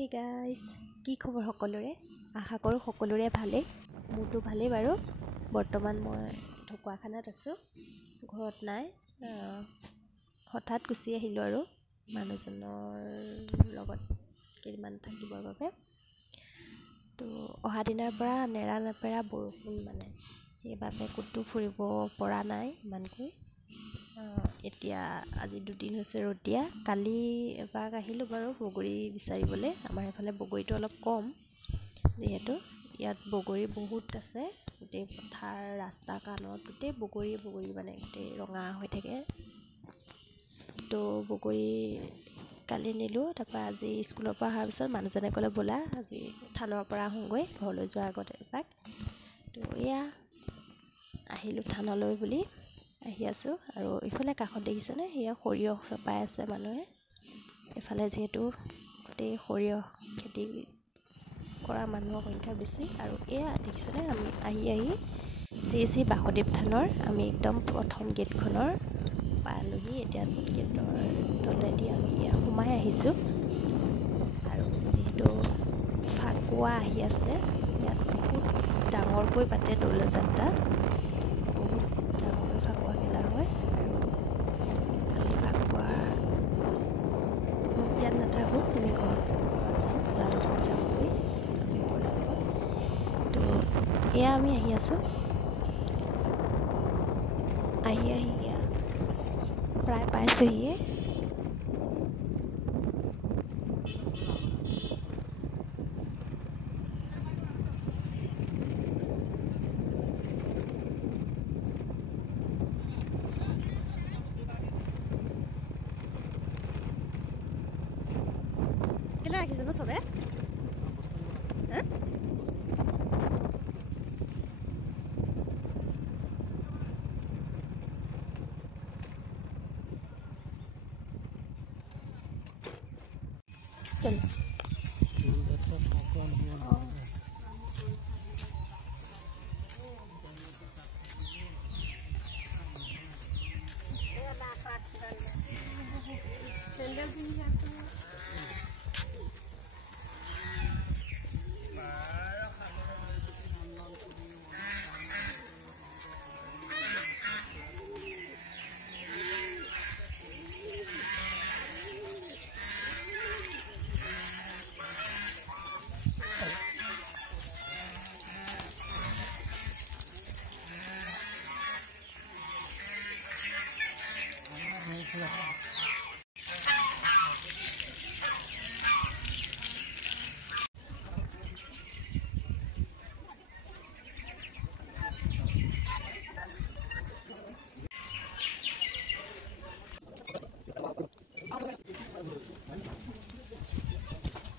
Hey guys, কি খবৰ সকলোৰে? আশা কৰোঁ সকলোৰে ভালেই। মোৰতো ভালেই বাৰু। বৰ্তমান মই ঢকুৱাখানাত আছোঁ, ঘৰত নাই। হঠাৎ গুচি আহিলোঁ আৰু মানুহজনৰ লগত কেইদিনমান থাকিবৰ বাবে। তো অহা দিনাৰ পৰা নেৰানেপেৰা বৰষুণ, সেইবাবে ক'তো ফুৰিব পৰা নাই ইমানকৈ। এতিয়া আজি 2 দিন হৈছে ৰ'দ দিয়া। কালি এপাক আহিলোঁ বাৰু বগৰী বিচাৰিবলৈ। আমাৰ এইফালে বগৰীটো অলপ কম, যিহেতু ইয়াত বগৰী বহুত আছে। গোটেই পথাৰ, ৰাস্তা কাণত গোটেই বগৰী গোটেই ৰঙা হৈ থাকে। তো বগৰী কালি নিলোঁ। তাৰপৰা আজি স্কুলৰ পৰা অহাৰ পিছত মানুহজনে ক'লে ব'লা আজি থানৰ পৰা আহোঁগৈ, ঘৰলৈ যোৱাৰ আগতে এপাক। তো এয়া আহিলোঁ থানলৈ বুলি আহি আছোঁ। আৰু ইফালে কাষত দেখিছেনে, সেয়া সৰিয়হ চপাই আছে মানুহে। এইফালে যিহেতু গোটেই সৰিয়হ খেতি কৰা মানুহৰ সংখ্যা বেছি। আৰু এয়া দেখিছেনে, আমি আহি শ্ৰী বাসুদেৱ থানৰ আমি একদম প্ৰথম গেটখনৰ পালোহি। এতিয়া গেটৰ তলেদি আমি এয়া সোমাই আহিছোঁ। আৰু যিহেতু ফাকুৱা আহি আছে, ইয়াত বহুত ডাঙৰকৈ পাতে দৌলযাত্ৰা। বহুত ডাঙৰকৈ ফাকুৱা খেলা হয়। আৰু কালি ফাকুৱা ইয়াত নাথাকোঁ, আমি ঘৰত যাম, লগত যামগৈ আমিবোৰৰ লগত। তো এয়া আমি আহি আছোঁ। আহি এয়া প্ৰায় পাইছোঁহিয়ে। কেলে ৰাখিছে ন চবে? চল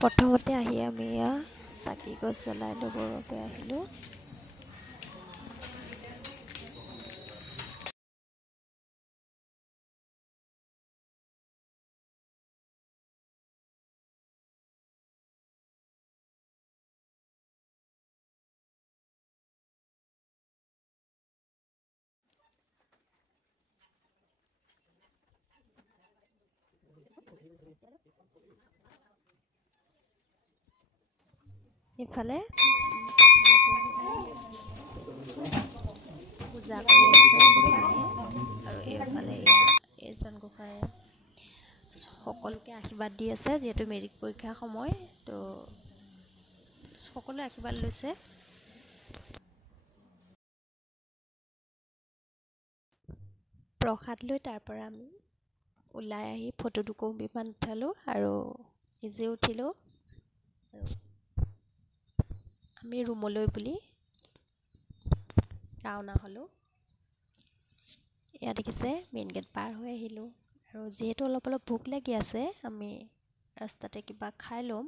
প্ৰথমতে আহি আমি এয়া চাকি গছ জ্বলাই ল'বৰ বাবে আহিলোঁ। ইফালে পূজা কৰি আছে গোসাঁয়ে। আৰু এইফালে এইজন গোসাঁয়ে সকলোকে আশীৰ্বাদ দি আছে, যিহেতু মেট্ৰিক পৰীক্ষাৰ সময়। তো সকলোৱে আশীৰ্বাদ লৈছে। প্ৰসাদ লৈ তাৰ পৰা আমি ওলাই আহি ফটো দুকপিমান উঠালোঁ আৰু নিজে উঠিলোঁ। আৰু আমি ৰুমলৈ বুলি ৰাওনা হ'লোঁ। এয়া দেখিছে মেইন গেট পাৰ হৈ আহিলোঁ। আৰু যিহেতু অলপ ভোক লাগি আছে, আমি ৰাস্তাতে কিবা খাই ল'ম।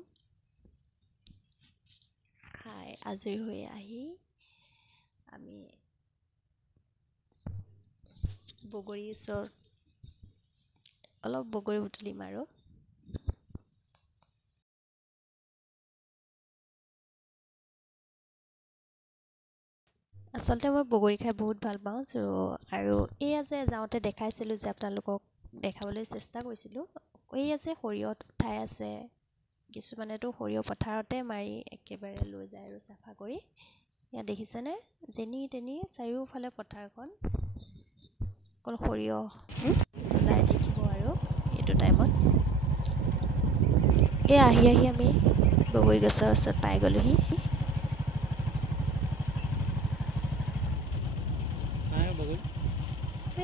খাই আজৰি হৈ আহি আমি বগৰীৰ ওচৰত অলপ বগৰী বুটলিম আৰু। আচলতে মই বগৰী খাই বহুত ভাল পাওঁ। আৰু এয়া যে যাওঁতে দেখাইছিলোঁ, যে আপোনালোকক দেখাবলৈ চেষ্টা কৰিছিলোঁ, এয়া যে সৰিয়হ উঠাই আছে কিছুমানেতো সৰিয়হ পথাৰতে মাৰি একেবাৰে লৈ যায় আৰু চাফা কৰি। ইয়াত দেখিছেনে যেনি তেনি চাৰিওফালে পথাৰখন অকল সৰিয়হ তোলাই থাকিব আৰু এইটো টাইমত। এই আহি আমি বগৰী গছৰ ওচৰত পাই গ'লোহি।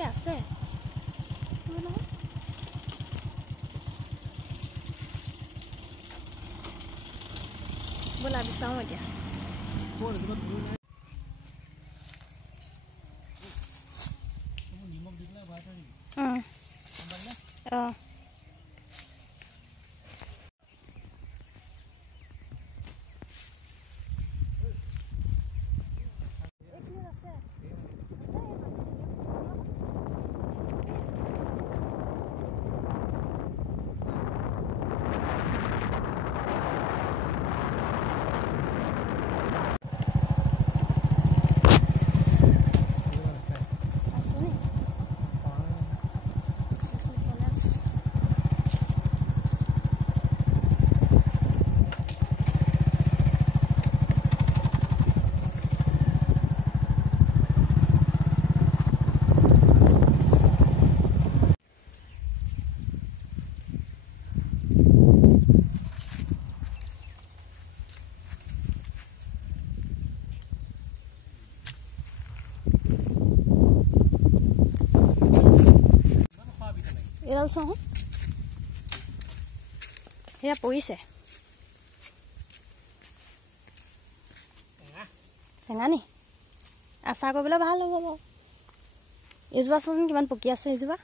আছে ব'লা বিচাৰোঁ এতিয়া। অঁ এডাল চাওঁ সেয়া পৰিছে টেঙা নি আচাৰ কৰিবলৈ ভাল হ'ব বাৰু। এইজোপা চোন কিমান পকি আছে এইজোপা।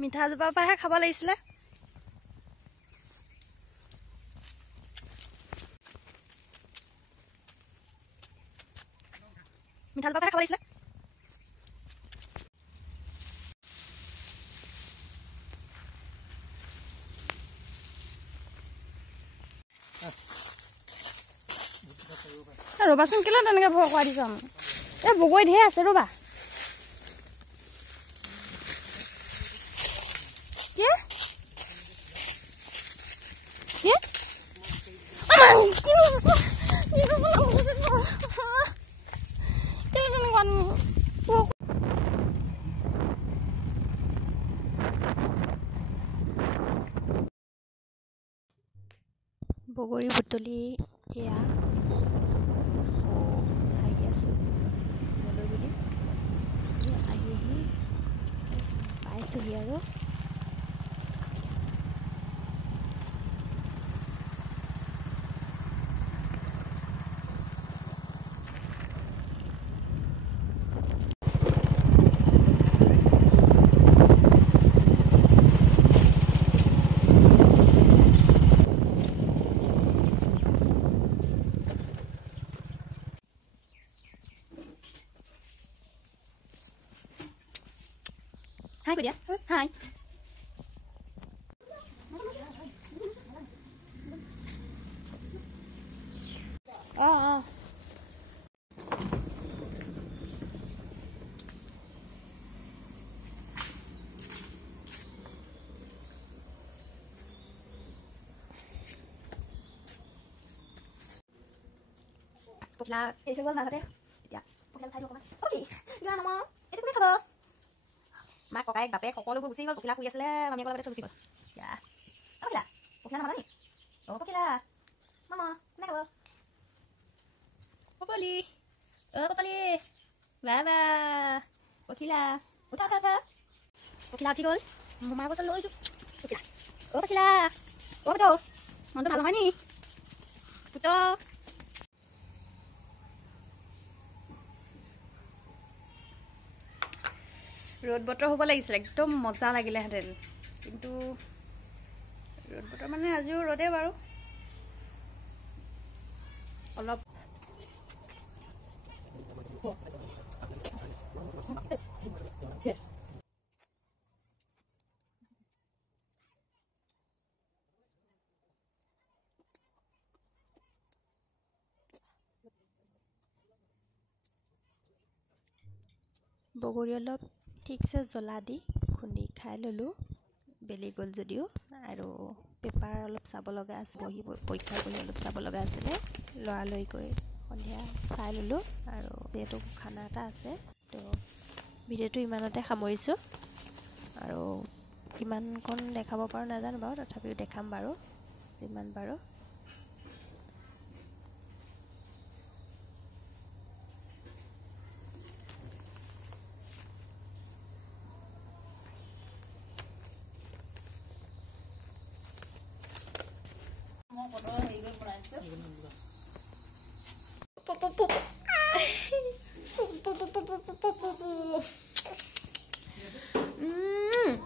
মিঠা জোপাৰ পৰাহে খাব লাগিছিলে। মিঠা জোপাৰ পৰাহে খাব লাগিছিলে। ৰ'বাচোন কেলৈ তেনেকৈ ভয় খুৱাই দিছোঁ আমি। এই বগৰী ঢেৰ আছে ৰ'বা। বগৰী বুটলি এয়া আহি আছোঁ ঘৰলৈ বুলি আহি পাইছোঁহি আৰু। Hai cô dia. Hai. Pokoknya itu buat mana deh? Ya, pokoknya tadi mau kemana? Oke, gimana mau? Itu punya kabar? Mak kok kayak bapak সকলোবোৰ গুচি গ'ল পখিলা শুই আছিলে মামীয়ে ক'লে গুচি গ'ল ইয়া পখিলা পখিলা নামানা নি পখিলা মামা কোনে খাব পপলি পপলি বাবা পখিলা উঠা উঠা উঠা পখিলা উঠি গ'ল মামাৰ ওচৰত লৈ আহিছোঁ পখিলা পখিলা বেটো মনটো ভাল নহয় নি পুত ৰ'দ বতৰ হ'ব লাগিছিল একদম মজা লাগিলেহেঁতেন কিন্তু ৰ'দ বতৰ মানে আজিও ৰ'দে বাৰু অলপ বগৰী অলপ ঠিকছে জ্বলা দি খুন্দি খাই ল'লোঁ, বেলি গ'ল যদিও। আৰু পেপাৰ অলপ চাব লগা আছে, পৰীক্ষাৰ বহি অলপ চাব লগা আছিলে, লৰালৰিকৈ সন্ধিয়া চাই ল'লোঁ। আৰু যিহেতু খানা এটা আছে, তো ভিডিঅ'টো ইমানতে সামৰিছোঁ। আৰু কিমানকণ দেখাব পাৰোঁ নাজানো বাৰু, তথাপিও দেখাম বাৰু যিমান পাৰোঁ।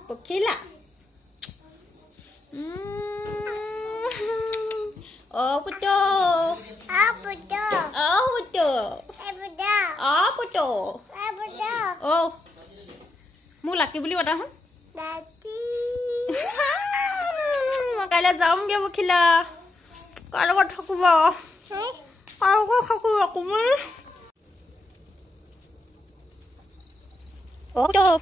Pokila. Oh, puto. Oh, puto. Oh, puto. Oh, puto. Oh. Mu laki buli wata hun? Laki. Makala zaumge Pokila. Kalau kau thakuba. Kalau kau thakuba kumul. Oh, puto.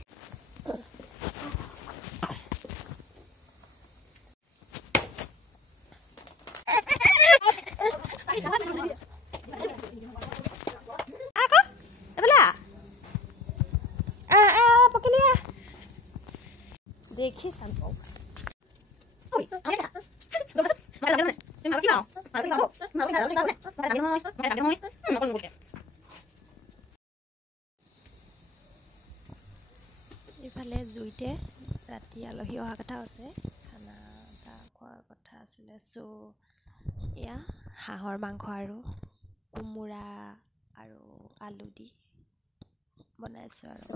देखी संभव ইফালে জুইতে ৰাতি আলহী অহা কথা আছে, খানা এটা খোৱাৰ কথা আছিলে। চ' এয়া হাঁহৰ মাংস আৰু কোমোৰা আৰু আলু দি বনাইছোঁ আৰু